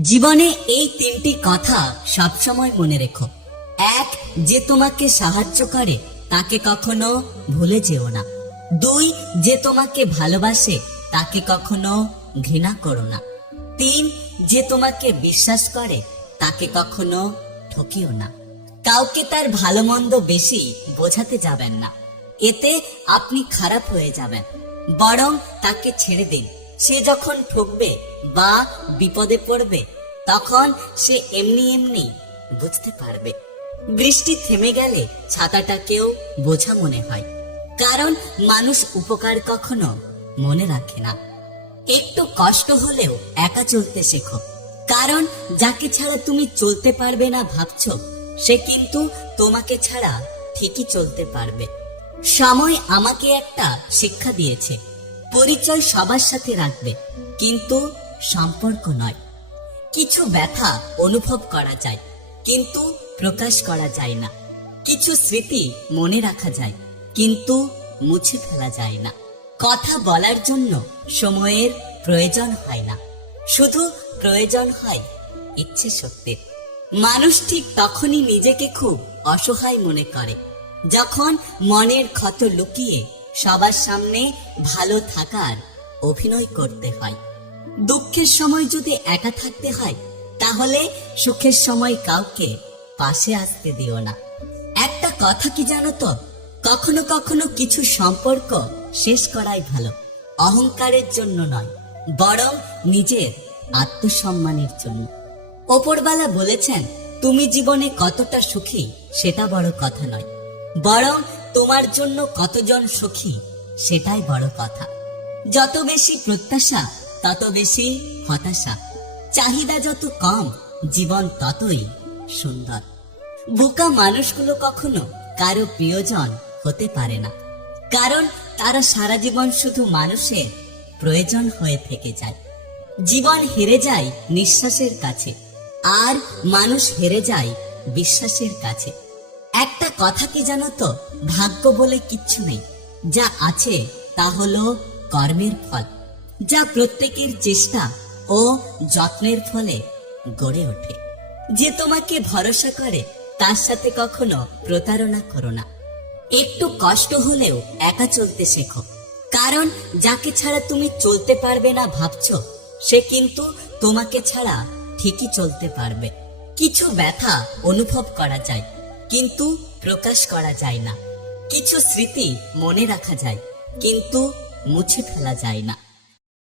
জীবনে এই তিনটি কথা সবসময় মনে রেখো। এক, যে তোমাকে সাহায্য করে, তাকে কখনো ভুলে যেও না। দুই, যে তোমাকে ভালোবাসে, তাকে কখনো ঘৃণা করো না। তিন, যে তোমাকে বিশ্বাস করে, তাকে কখনো ঠকিও না। কাউকে তার ভালো মন্দ বেশি বোঝাতে যাবেন না। এতে আপনি খারাপ হয়ে যাবেন। বরং তাকে ছেড়ে দিন। সে যখন ঠকবে বা বিপদে পড়বে, তখন সে এমনি এমনি বুঝতে পারবে। বৃষ্টি থেমে গেলে ছাতাটাকেও বোঝা মনে হয়। কারণ মানুষ উপকার কখনো মনে রাখে না। একটু কষ্ট হলেও একা চলতে শেখো। কারণ যাকে ছাড়া তুমি চলতে পারবে না ভাবছ, সে কিন্তু তোমাকে ছাড়া ঠিকই চলতে পারবে। সময় আমাকে একটা শিক্ষা দিয়েছে। পরিচয় সবার সাথে রাখবে, কিন্তু সম্পর্ক নয়। কিছু ব্যথা অনুভব করা যায়, কিন্তু প্রকাশ করা যায় না। কিছু স্মৃতি মনে রাখা যায়, কিন্তু মুছে ফেলা যায় না। কথা বলার জন্য সময়ের প্রয়োজন হয় না। শুধু প্রয়োজন হয় ইচ্ছে শক্তির। মানুষ ঠিক তখনই নিজেকে খুব অসহায় মনে করে, যখন মনের ক্ষত লুকিয়ে সবার সামনে ভালো থাকার অভিনয় করতে হয়। দুঃখের সময় যদি একা থাকতে হয়, তাহলে সুখের সময় কাউকে পাশে আসতে দিও না। একটা কথা কি জানো তো? কখনো কখনো কিছু সম্পর্ক শেষ করাই ভালো, অহংকারের জন্য নয়, বরং নিজের আত্মসম্মানের জন্য। ওপরবালা বলেছেন, তুমি জীবনে কতটা সুখী, সেটা বড় কথা নয়। বরং তোমার জন্য কতজন সুখী? সেটাই বড় কথা। যত বেশি প্রত্যাশা, তত বেশি হতাশা। চাহিদা যত কম, জীবন ততই সুন্দর। বোকা মানুষগুলো কখনো কারও প্রিয়জন হতে পারে না। কারণ তারা সারা জীবন শুধু মানুষের প্রয়োজন হয়ে থেকে যায়। জীবন হেরে যায় নিঃশ্বাসের কাছে, আর মানুষ হেরে যায় বিশ্বাসের কাছে। একটা কথা কি জানো তো? ভাগ্য বলে কিচ্ছু নেই। যা আছে, তা হলো কর্মের ফল। যা প্রত্যেকের চেষ্টা ও যত্নের ফলে গড়ে ওঠে। যে তোমাকে ভরসা করে, তার সাথে কখনো প্রতারণা করো না। একটু কষ্ট হলেও একা চলতে শেখো। কারণ যাকে ছাড়া তুমি চলতে পারবে না ভাবছ, সে কিন্তু তোমাকে ছাড়া ঠিকই চলতে পারবে। কিছু ব্যথা অনুভব করা যায়। কিন্তু প্রকাশ করা যায় না। কিছু স্মৃতি মনে রাখা যায়, কিন্তু মুছে ফেলা যায় না।